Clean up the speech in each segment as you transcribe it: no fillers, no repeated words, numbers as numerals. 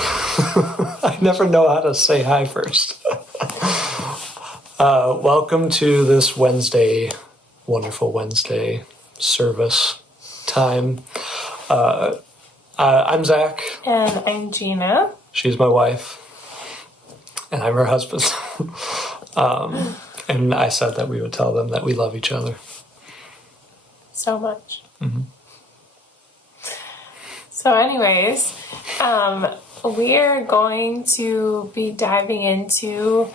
I never know how to say hi first. Welcome to this Wednesday, wonderful Wednesday service time. I'm Zach. And I'm Gina. She's my wife. And I'm her husband. And I said that we would tell them that we love each other. So much. Mm-hmm. So anyways, we are going to be diving into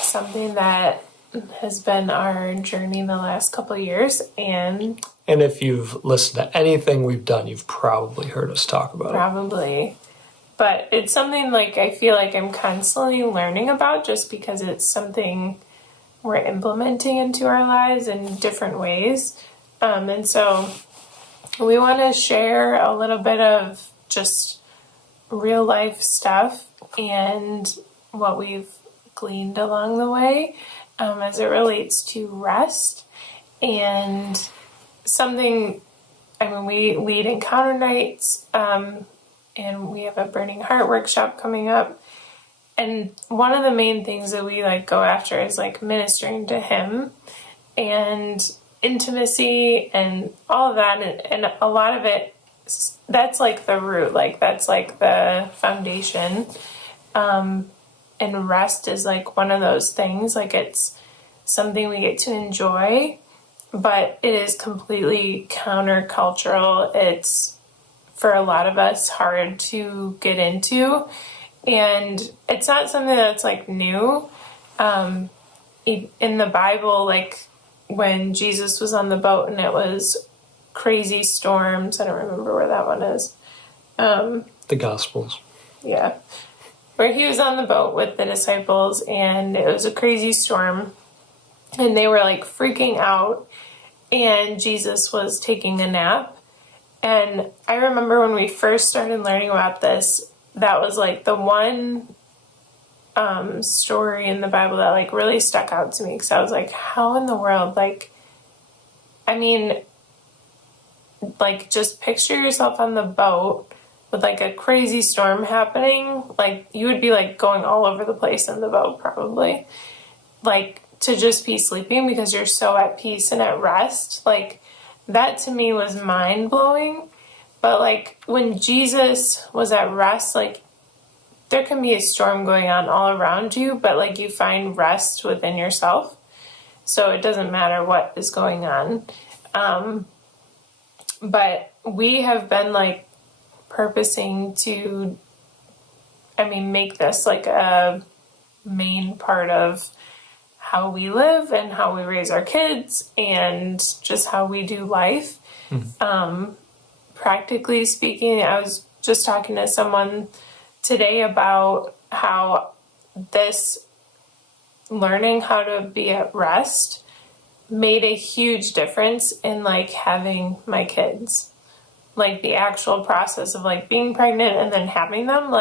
something that has been our journey the last couple of years. And if you've listened to anything we've done, you've probably heard us talk about it. Probably. But it's something like I feel like I'm constantly learning about just because it's something we're implementing into our lives in different ways. And so we want to share a little bit of just real life stuff and what we've gleaned along the way as it relates to rest. And something, we lead encounter nights and we have a Burning Heart workshop coming up. And one of the main things that we go after is ministering to Him and intimacy and all of that, and a lot of it, that's the root, that's the foundation, and rest is one of those things. It's something we get to enjoy, but it is completely countercultural. It's, for a lot of us, hard to get into, and it's not something that's new. In the Bible, when Jesus was on the boat and it was crazy storms. I don't remember where that one is. The Gospels. Yeah. Where he was on the boat with the disciples and it was a crazy storm and they were freaking out and Jesus was taking a nap. And I remember when we first started learning about this, that was the one story in the Bible that really stuck out to me, because I was how in the world, just picture yourself on the boat with a crazy storm happening. You would be going all over the place in the boat probably, to just be sleeping because you're so at peace and at rest. That to me was mind-blowing. But when Jesus was at rest, there can be a storm going on all around you, but you find rest within yourself. So it doesn't matter what is going on. But we have been purposing to, make this a main part of how we live and how we raise our kids and just how we do life. Mm-hmm. Practically speaking, I was just talking to someone today about how this learning how to be at rest made a huge difference in having my kids. The actual process of being pregnant and then having them,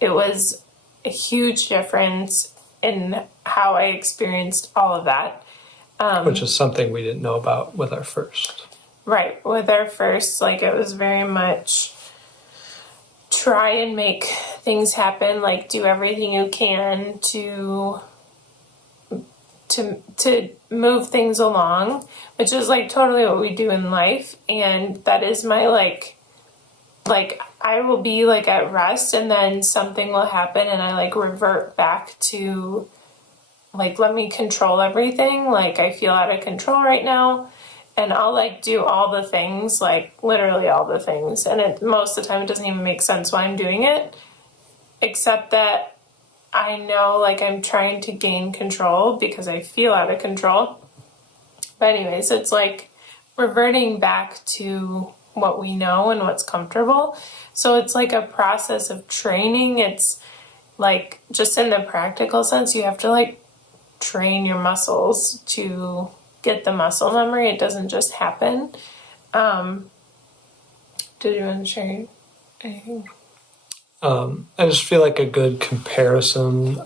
it was a huge difference in how I experienced all of that. Which is something we didn't know about with our first. Right. With our first, it was very much try and make things happen, do everything you can to move things along, which is totally what we do in life. And that is my I will be at rest and then something will happen and I revert back to let me control everything. I feel out of control right now. And I'll do all the things, literally all the things. And most of the time it doesn't even make sense why I'm doing it. Except that I know I'm trying to gain control because I feel out of control. But anyways, it's reverting back to what we know and what's comfortable. So it's a process of training. It's just in the practical sense, you have to train your muscles to get the muscle memory. It doesn't just happen. Did you want to share anything? I just feel a good comparison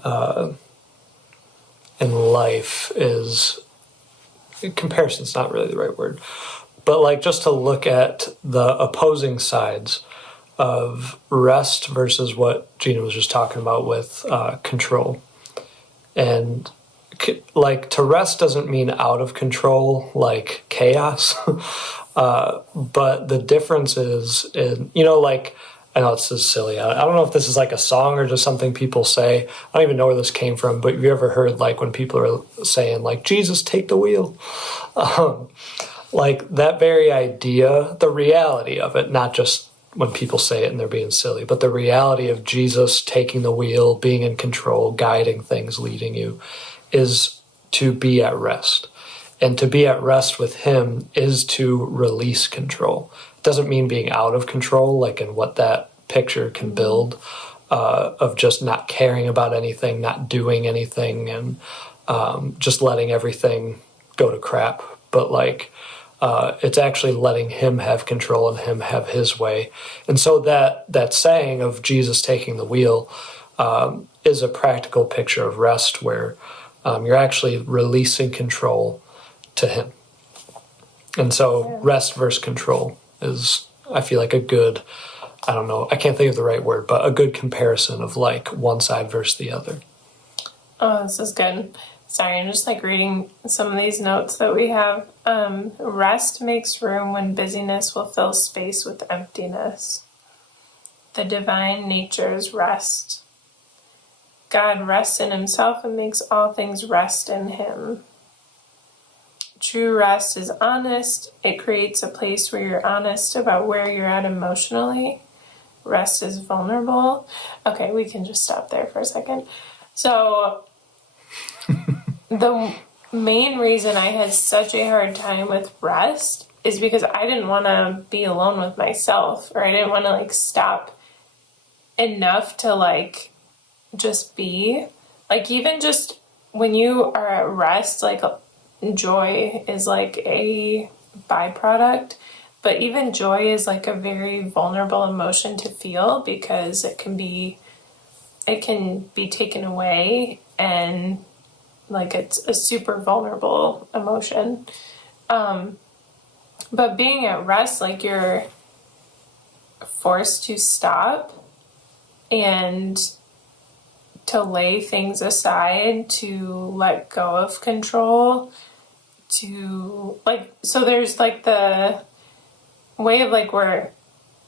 in life is, comparison's not really the right word, but just to look at the opposing sides of rest versus what Gina was just talking about with control. And like to rest doesn't mean out of control, like chaos. But the difference is, like, I know this is silly. I don't know if this is like a song or just something people say. I don't even know where this came from, but have you ever heard like when people are saying like, Jesus, take the wheel? Like that very idea, the reality of it, not just when people say it and they're being silly, but the reality of Jesus taking the wheel, being in control, guiding things, leading you, is to be at rest. And to be at rest with him is to release control. It doesn't mean being out of control, like in what that picture can build, of just not caring about anything, not doing anything, and just letting everything go to crap. But like, it's actually letting him have control and him have his way. And so that saying of Jesus taking the wheel is a practical picture of rest where you're actually releasing control to him. And so rest versus control is, I feel like, a good, I don't know, I can't think of the right word, but a good comparison of like one side versus the other. Oh, this is good. Sorry, I'm just like reading some of these notes that we have. Rest makes room when busyness will fill space with emptiness. The divine nature's rest. God rests in himself and makes all things rest in him. True rest is honest. It creates a place where you're honest about where you're at emotionally. Rest is vulnerable. Okay, we can just stop there for a second. So the main reason I had such a hard time with rest is because I didn't want to be alone with myself, or I didn't want to like stop enough to like just be. Like even just when you are at rest, like joy is like a byproduct, but even joy is like a very vulnerable emotion to feel because it can be taken away, and like it's a super vulnerable emotion. But being at rest, like you're forced to stop and to lay things aside, to let go of control, to like, so there's like the way of like we're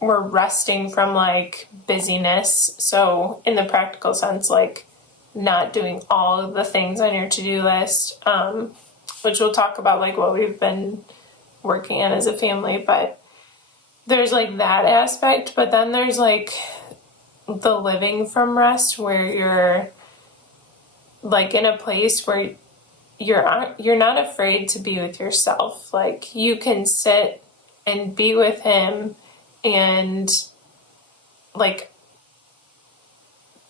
resting from like busyness. So in the practical sense, like not doing all of the things on your to-do list, which we'll talk about like what we've been working on as a family, but there's like that aspect. But then there's like the living from rest where you're like in a place where you're not afraid to be with yourself. Like you can sit and be with him, and like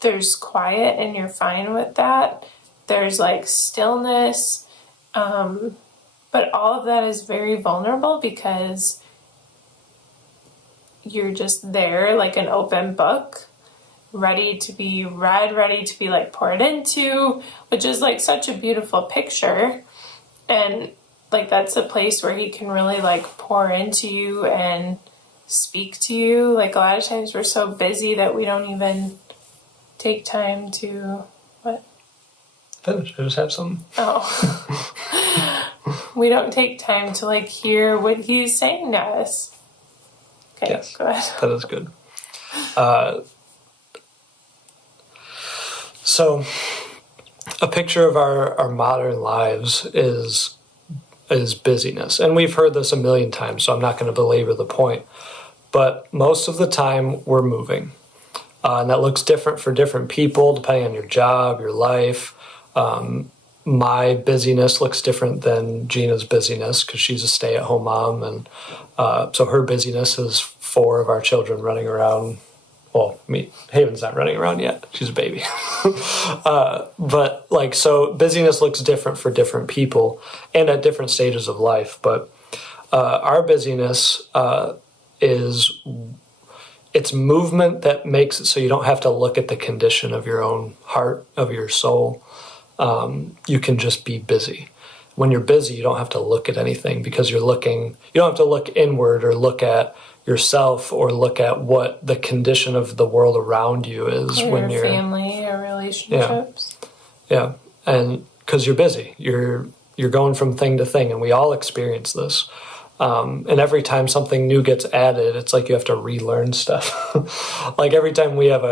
there's quiet and you're fine with that. There's like stillness, but all of that is very vulnerable because you're just there like an open book, ready to be read, ready to be like poured into, which is like such a beautiful picture. And like that's a place where he can really like pour into you and speak to you. Like a lot of times we're so busy that we don't even take time to what? Finish. I just have something. Oh. We don't take time to like hear what he's saying to us. Okay, yes, go ahead. That is good. So a picture of our modern lives is busyness. And we've heard this a million times, so I'm not going to belabor the point. But most of the time, we're moving. And that looks different for different people, depending on your job, your life. My busyness looks different than Gina's busyness because she's a stay-at-home mom. And so her busyness is 4 of our children running around. Well, Haven's not running around yet. She's a baby. But like, so busyness looks different for different people and at different stages of life. But our busyness it's movement that makes it so you don't have to look at the condition of your own heart, of your soul. You can just be busy. When you're busy, you don't have to look at anything because you don't have to look inward or look at yourself or look at what the condition of the world around you is or when your you're family or relationships. yeah, and because you're busy, you're going from thing to thing, and we all experience this. And every time something new gets added, it's like you have to relearn stuff. Like every time we have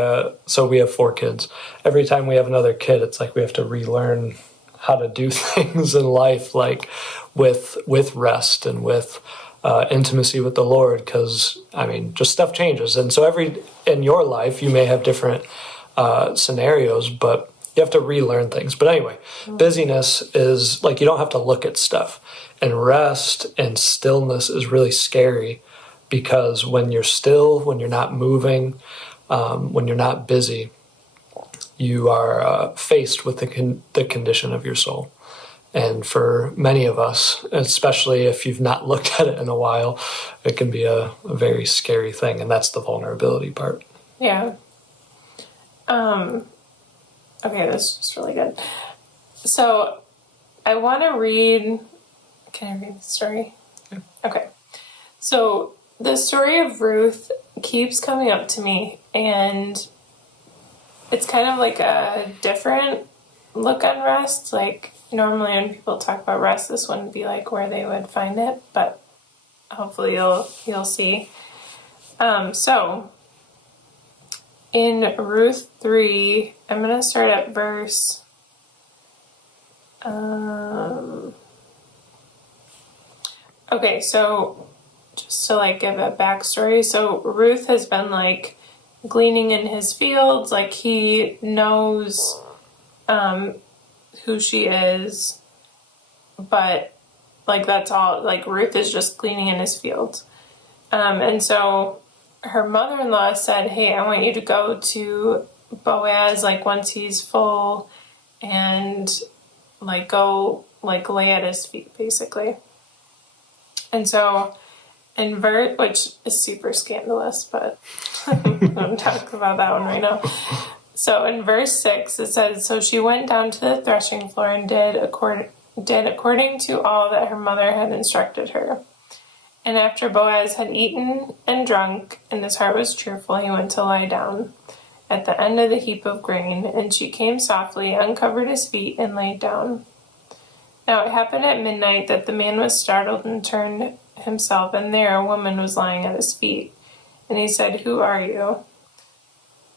4 kids. Every time we have another kid, it's like we have to relearn how to do things in life, like with rest and with intimacy with the Lord. Because just stuff changes, and so in your life you may have different scenarios, but you have to relearn things. But anyway, busyness is like you don't have to look at stuff. And rest and stillness is really scary because when you're still, when you're not moving, when you're not busy, you are faced with the condition of your soul. And for many of us, especially if you've not looked at it in a while, it can be a very scary thing. And that's the vulnerability part. Yeah. Okay, this is just really good. So I want to read... Can I read the story? Yeah. Okay. So the story of Ruth keeps coming up to me, and it's kind of like a different look on rest. Like normally when people talk about rest, this wouldn't be like where they would find it, but hopefully you'll see. So in Ruth 3, I'm going to start at verse... Okay, so just to like give a backstory, so Ruth has been like gleaning in his fields, like he knows who she is, but like that's all, like Ruth is just gleaning in his fields. And so her mother-in-law said, hey, I want you to go to Boaz like once he's full and like go like lay at his feet basically. And so in verse, which is super scandalous, but I'm not talking about that one right now. So in verse 6, it says, so she went down to the threshing floor and did according to all that her mother had instructed her. And after Boaz had eaten and drunk, and his heart was cheerful, he went to lie down at the end of the heap of grain. And she came softly, uncovered his feet, and laid down. Now it happened at midnight that the man was startled and turned himself, and there a woman was lying at his feet. And he said, who are you?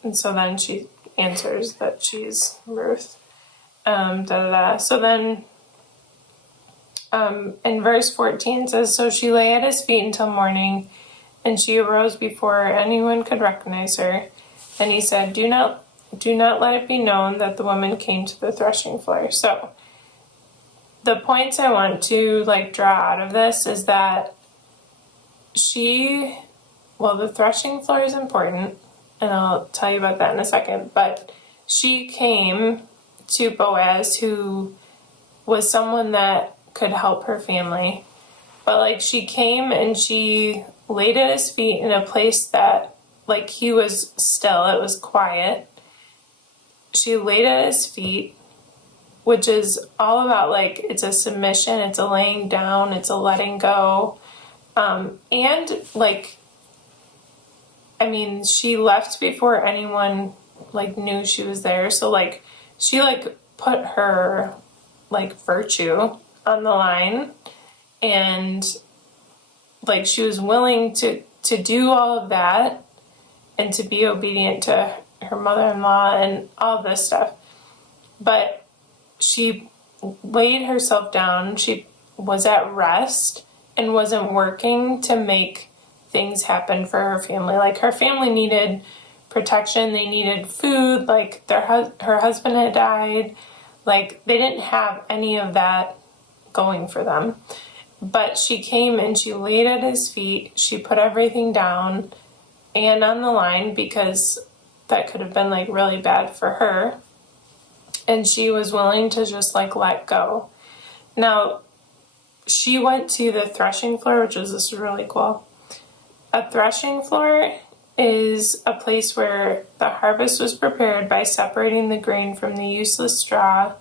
And so then she answers that she's Ruth. So then in verse 14 it says, so she lay at his feet until morning, and she arose before anyone could recognize her. And he said, do not let it be known that the woman came to the threshing floor. So the points I want to like draw out of this is that the threshing floor is important, and I'll tell you about that in a second, but she came to Boaz, who was someone that could help her family. But like she came and she laid at his feet in a place that like he was still, it was quiet. She laid at his feet, which is all about like it's a submission, it's a laying down, it's a letting go. And like, I mean, she left before anyone like knew she was there. So like she like put her like virtue on the line, and like she was willing to do all of that and to be obedient to her mother-in-law and all this stuff. But she laid herself down. She was at rest and wasn't working to make things happen for her family. Like her family needed protection. They needed food. Like her husband had died. Like they didn't have any of that going for them. But she came and she laid at his feet. She put everything down and on the line, because that could have been like really bad for her. And she was willing to just like let go. Now, she went to the threshing floor, which is really cool. A threshing floor is a place where the harvest was prepared by separating the grain from the useless straw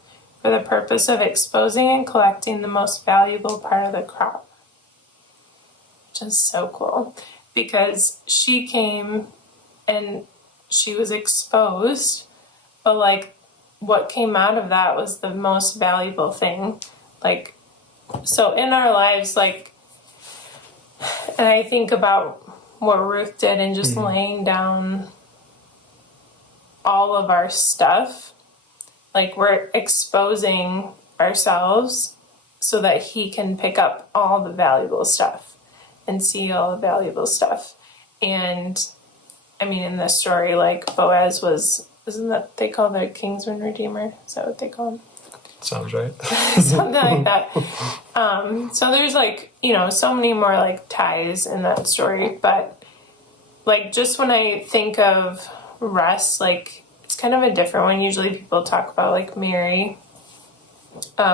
for the purpose of exposing and collecting the most valuable part of the crop. Which is so cool. because she came and she was exposed, but like what came out of that was the most valuable thing. Like, so in our lives, like, and I think about what Ruth did and just laying down all of our stuff. Like, we're exposing ourselves so that he can pick up all the valuable stuff and see all the valuable stuff. And I mean, in this story, like, Boaz was, isn't that they call the Kingsman Redeemer? Is that what they call him? Sounds right. Something like that. So there's like, you know, so many more like ties in that story. But like, just when I think of rest, like, it's kind of a different one. Usually people talk about like Mary,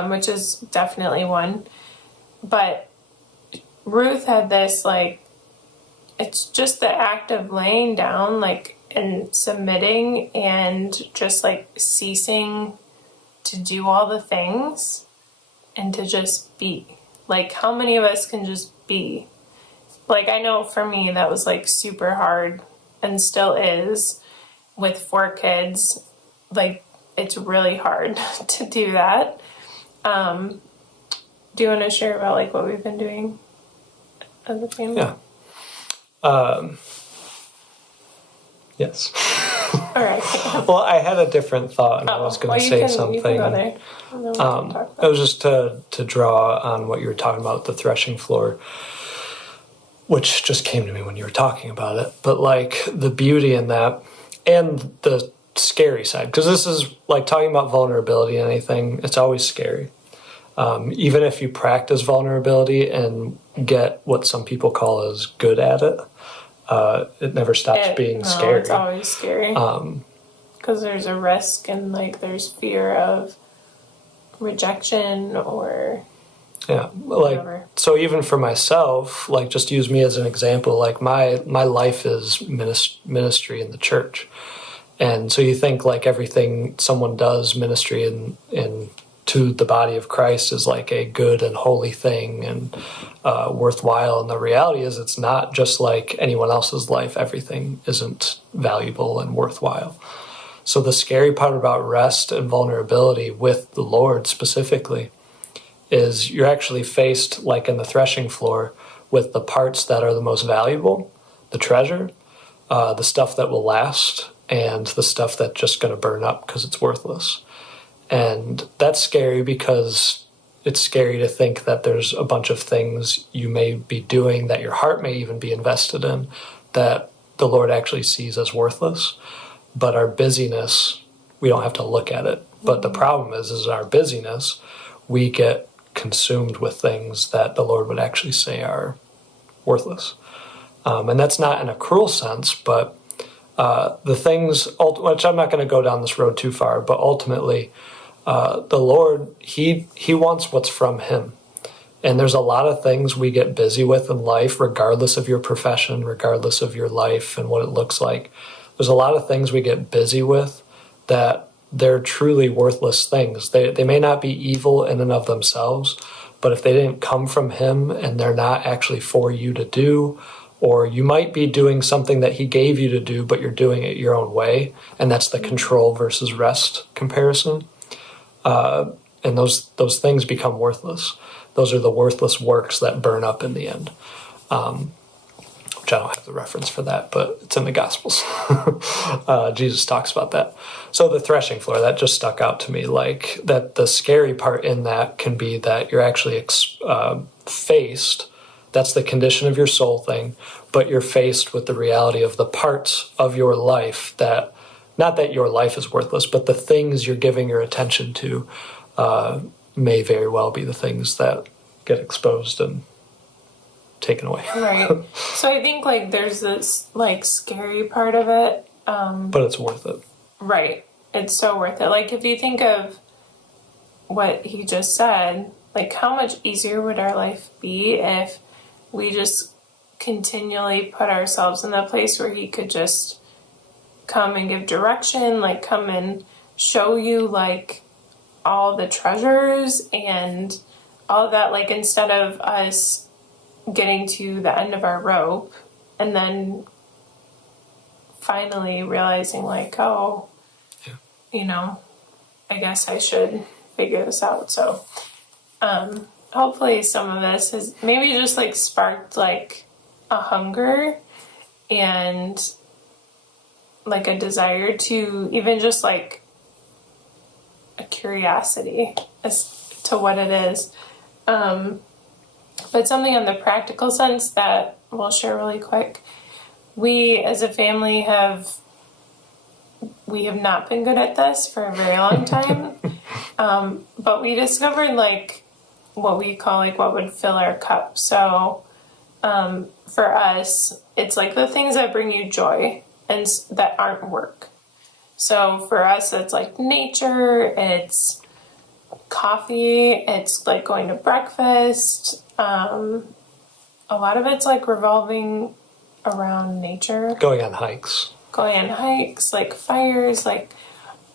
which is definitely one. But Ruth had this, like, it's just the act of laying down, like, and submitting and just like ceasing to do all the things and to just be. Like, how many of us can just be? Like, I know for me that was like super hard and still is with 4 kids. Like, it's really hard to do that. Do you want to share about like what we've been doing as a family? Yeah. Yes. All right. Well, I had a different thought, and I was going to say something. You can go there. And then we can talk about It was just to draw on what you were talking about, the threshing floor, which just came to me when you were talking about it. But like the beauty in that, and the scary side, because this is like talking about vulnerability and anything, it's always scary. Even if you practice vulnerability and get what some people call as good at it, it never stops being scary. It's always scary. Because there's a risk and like there's fear of rejection or yeah, like whatever. So even for myself, like just use me as an example. Like my life is ministry in the church, and so you think like everything someone does ministry in to the body of Christ is like a good and holy thing and worthwhile. And the reality is it's not just like anyone else's life. Everything isn't valuable and worthwhile. So the scary part about rest and vulnerability with the Lord specifically is you're actually faced, like in the threshing floor, with the parts that are the most valuable, the treasure, the stuff that will last, and the stuff that's just going to burn up because it's worthless. And that's scary because it's scary to think that there's a bunch of things you may be doing that your heart may even be invested in that the Lord actually sees as worthless. But our busyness, we don't have to look at it. But the problem is our busyness, we get consumed with things that the Lord would actually say are worthless. And that's not in a cruel sense, but the things, which I'm not going to go down this road too far, but ultimately, the Lord, He wants what's from Him. And there's a lot of things we get busy with in life, regardless of your profession, regardless of your life and what it looks like. There's a lot of things we get busy with that they're truly worthless things. They may not be evil in and of themselves, but if they didn't come from Him and they're not actually for you to do, or you might be doing something that He gave you to do, but you're doing it your own way, and that's the control versus rest comparison. And those things become worthless. Those are the worthless works that burn up in the end. Which I don't have the reference for that, but it's in the Gospels. Jesus talks about that. So the threshing floor, that just stuck out to me. Like that, the scary part in that can be that you're actually faced. That's the condition of your soul thing, but you're faced with the reality of the parts of your life that. Not that your life is worthless, but the things you're giving your attention to may very well be the things that get exposed and taken away. Right. So I think like there's this like scary part of it. But it's worth it. Right. It's so worth it. Like if you think of what he just said, like how much easier would our life be if we just continually put ourselves in that place where he could just come and give direction, like come and show you like all the treasures and all that, like instead of us getting to the end of our rope and then finally realizing like, oh, you know, I guess I should figure this out. So hopefully some of this has maybe just like sparked like a hunger and like a desire to even just like a curiosity as to what it is. But something on the practical sense that we'll share really quick. We as a family have not been good at this for a very long time. But we discovered like what we call like what would fill our cup. So for us, it's like the things that bring you joy and that aren't work. So for us, it's like nature, it's coffee, it's like going to breakfast. A lot of it's like revolving around nature. Going on hikes, like fires, like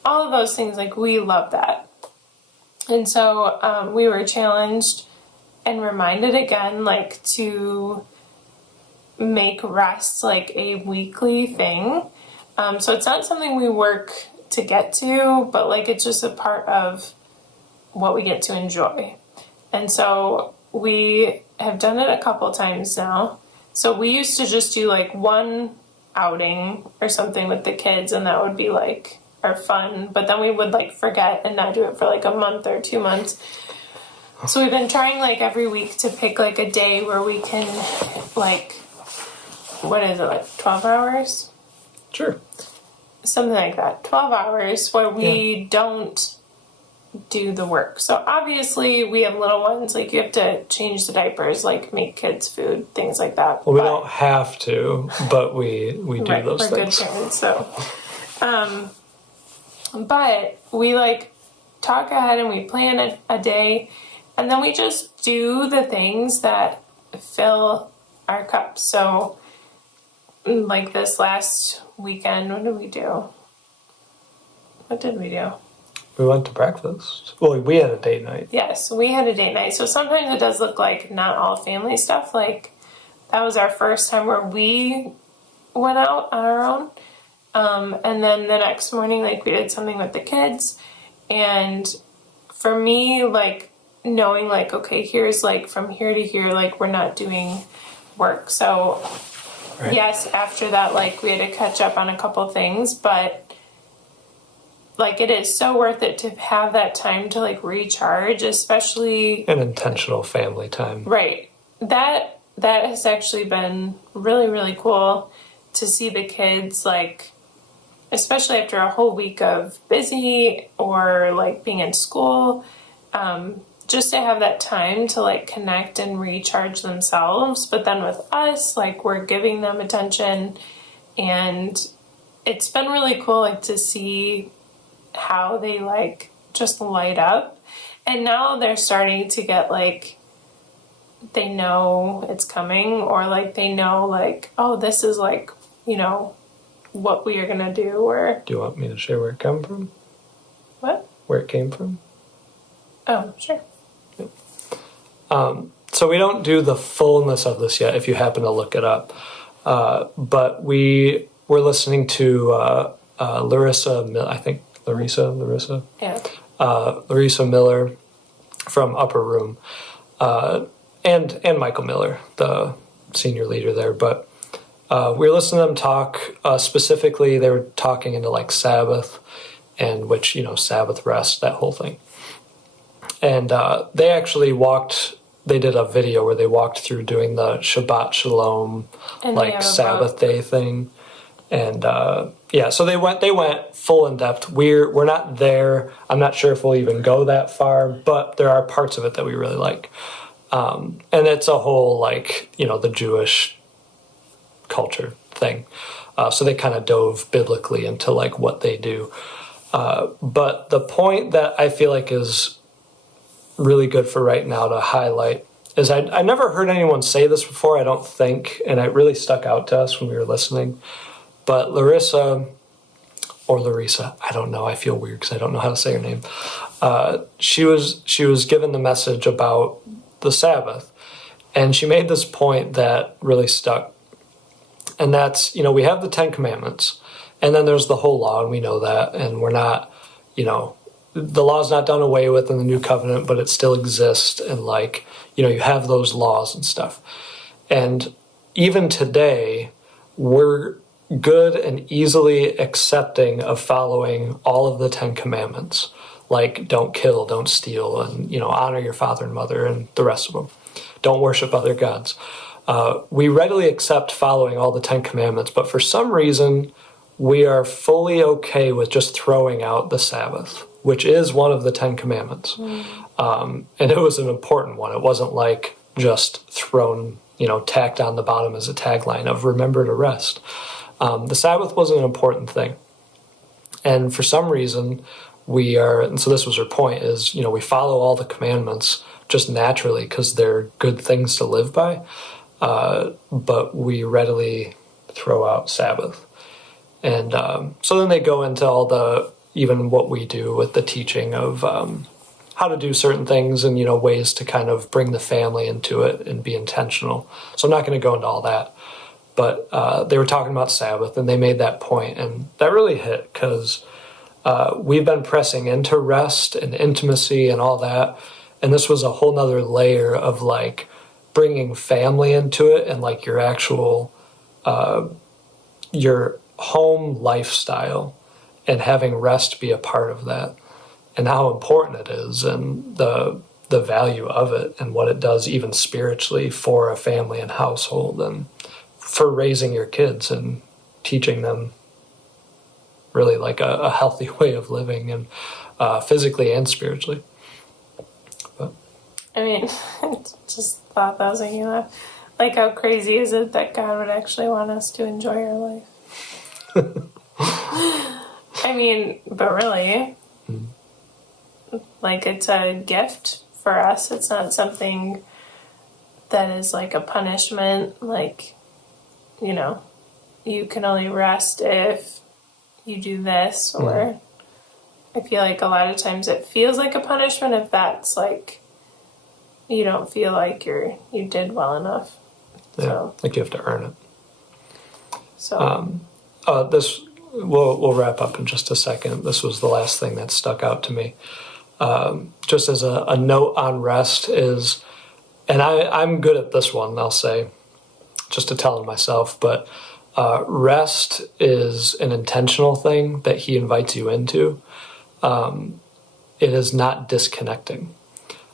all of those things. Like we love that. And so we were challenged and reminded again, like to make rest like a weekly thing. So it's not something we work to get to, but like it's just a part of what we get to enjoy. And so we have done it a couple times now. So we used to just do like one outing or something with the kids, and that would be like our fun. But then we would like forget and not do it for like a month or 2 months. So we've been trying like every week to pick like a day where we can like, what is it, like 12 hours? Sure. Something like that. 12 hours where we don't do the work. So obviously we have little ones, like you have to change the diapers, like make kids food, things like that. Well, we don't have to, but we do right, those we're things. Good parents, so. But we like talk ahead and we plan a day, and then we just do the things that fill our cup. So like this last weekend, what did we do? We went to breakfast. Well, we had a date night. Yes, we had a date night. So sometimes it does look like not all family stuff. Like that was our first time where we went out on our own. And then the next morning, like we did something with the kids. And for me, like knowing like, okay, here's like from here to here, like we're not doing work. So right. Yes, after that, like we had to catch up on a couple things, but like it is so worth it to have that time to like recharge, especially an intentional family time. Right. That has actually been really, really cool to see the kids, like, especially after a whole week of busy or like being in school, just to have that time to like connect and recharge themselves. But then with us, like we're giving them attention, and it's been really cool like to see how they like just light up. And now they're starting to get like, they know it's coming, or like they know like, oh, this is like, you know, what we are gonna do. Or do you want me to share where it came from? What? Where it came from? Oh, sure. So we don't do the fullness of this yet, if you happen to look it up. But we were listening to Larissa Miller from Upper Room, and Michael Miller, the senior leader there. But we were listening to them talk. Specifically, they were talking into like Sabbath, and which, you know, Sabbath rest, that whole thing. And they actually they did a video where they walked through doing the Shabbat Shalom, And like Sabbath day thing. And so they went full in depth. We're not there. I'm not sure if we'll even go that far, but there are parts of it that we really like. And it's a whole, like, you know, the Jewish culture thing. So they kind of dove biblically into like what they do. But the point that I feel like is really good for right now to highlight is I never heard anyone say this before, I don't think, and it really stuck out to us when we were listening. But Larissa, I don't know, I feel weird because I don't know how to say her name. She was given the message about the Sabbath, and she made this point that really stuck. And that's, we have the 10 Commandments, and then there's the whole law, and we know that, and we're not, the law's not done away with in the new covenant, but it still exists, and you have those laws and stuff. And even today, we're good and easily accepting of following all of the 10 Commandments, like don't kill, don't steal, and honor your father and mother, and the rest of them. Don't worship other gods. We readily accept following all the 10 Commandments, but for some reason, we are fully okay with just throwing out the Sabbath, which is one of the 10 Commandments. And it was an important one. It wasn't like just thrown, tacked on the bottom as a tagline of remember to rest. The Sabbath was an important thing. And for some reason, and so this was her point, is, we follow all the commandments just naturally because they're good things to live by. But we readily throw out Sabbath. And so then they go into even what we do with the teaching of how to do certain things and, ways to kind of bring the family into it and be intentional. So I'm not going to go into all that. But they were talking about Sabbath, and they made that point, and that really hit because we've been pressing into rest and intimacy and all that, and this was a whole nother layer of bringing family into it and your actual your home lifestyle and having rest be a part of that, and how important it is, and the value of it and what it does even spiritually for a family and household, and for raising your kids and teaching them really a healthy way of living, and physically and spiritually. But I mean, just thought that was making me laugh. How crazy is it that God would actually want us to enjoy our life? I mean, but really, it's a gift for us. It's not something that is a punishment, you can only rest if you do this, or I feel a lot of times it feels like a punishment if that's you don't feel like you did well enough. Yeah, so you have to earn it. So this we'll wrap up in just a second. This was the last thing that stuck out to me. Just as a note on rest is, and I'm good at this one, I'll say, just to tell myself, but rest is an intentional thing that he invites you into. It is not disconnecting.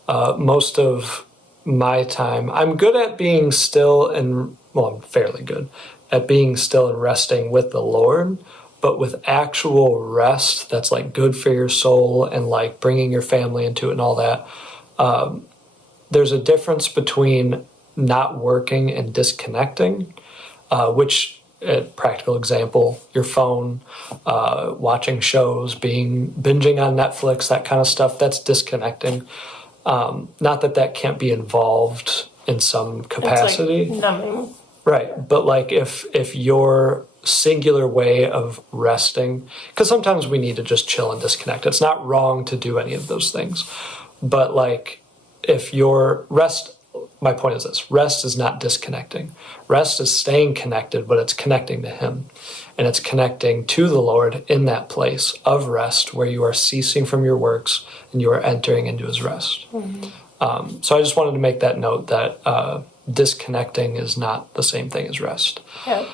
Most of my time, I'm good at being still I'm fairly good at being still and resting with the Lord, but with actual rest that's good for your soul and bringing your family into it and all that. There's a difference between not working and disconnecting, which, practical example, your phone, watching shows, binging on Netflix, that kind of stuff, that's disconnecting. Not that can't be involved in some capacity. It's numbing. Right, but if your singular way of resting, because sometimes we need to just chill and disconnect. It's not wrong to do any of those things, but if your rest, my point is this: rest is not disconnecting. Rest is staying connected, but it's connecting to Him, and it's connecting to the Lord in that place of rest where you are ceasing from your works and you are entering into His rest. Mm-hmm. So I just wanted to make that note that disconnecting is not the same thing as rest. Yeah.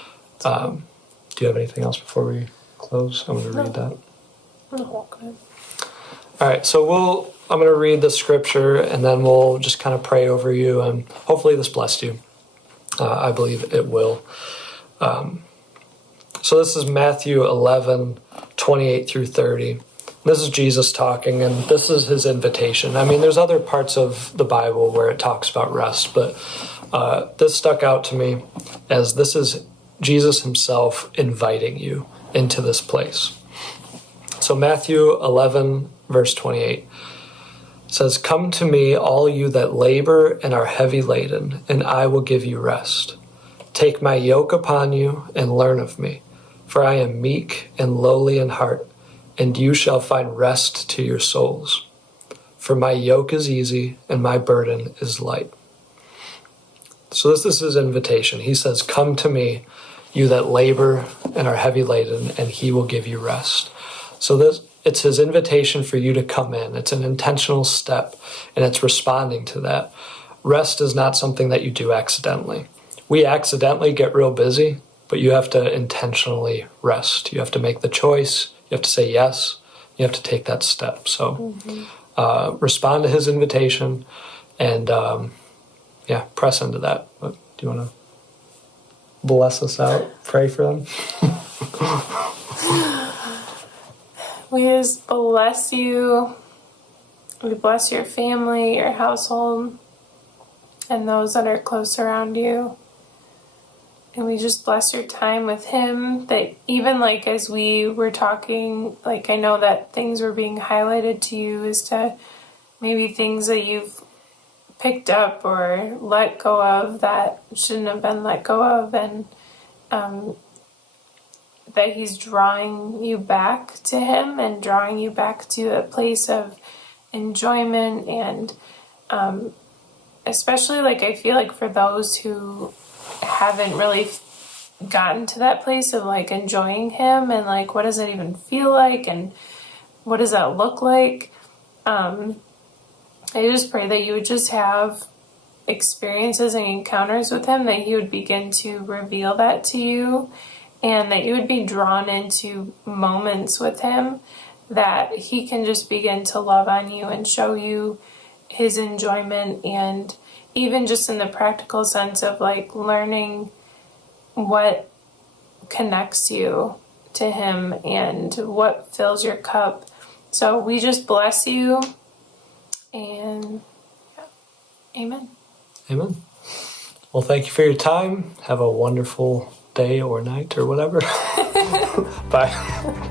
Do you have anything else before we close? I'm going to read that. No, go ahead. All right, so I'm going to read the scripture, and then we'll just kind of pray over you, and hopefully this blessed you. I believe it will. So this is Matthew 11, 28 through 30. This is Jesus talking, and this is his invitation. I mean, there's other parts of the Bible where it talks about rest, but this stuck out to me as this is Jesus himself inviting you into this place. So Matthew 11, verse 28 says, "Come to me, all you that labor and are heavy laden, and I will give you rest. Take my yoke upon you and learn of me, for I am meek and lowly in heart, and you shall find rest to your souls. For my yoke is easy and my burden is light." So this is his invitation. He says, come to me, you that labor and are heavy laden, and he will give you rest. So it's his invitation for you to come in. It's an intentional step, and it's responding to that. Rest is not something that you do accidentally. We accidentally get real busy, but you have to intentionally rest. You have to make the choice. You have to say yes. You have to take that step. So respond to his invitation and, press into that. But do you want to bless us out? Pray for them? We just bless you. We bless your family, your household, and those that are close around you. And we just bless your time with him, that even like as we were talking, like I know that things were being highlighted to you as to maybe things that you've picked up or let go of that shouldn't have been let go of, and that he's drawing you back to him and drawing you back to a place of enjoyment, and especially like I feel like for those who haven't really gotten to that place of like enjoying him and like what does it even feel like and what does that look like, I just pray that you would just have experiences and encounters with him, that he would begin to reveal that to you, and that you would be drawn into moments with him that he can just begin to love on you and show you his enjoyment, and even just in the practical sense of like learning what connects you to him and what fills your cup. So we just bless you, and amen. Amen. Well, thank you for your time. Have a wonderful day or night or whatever. Bye.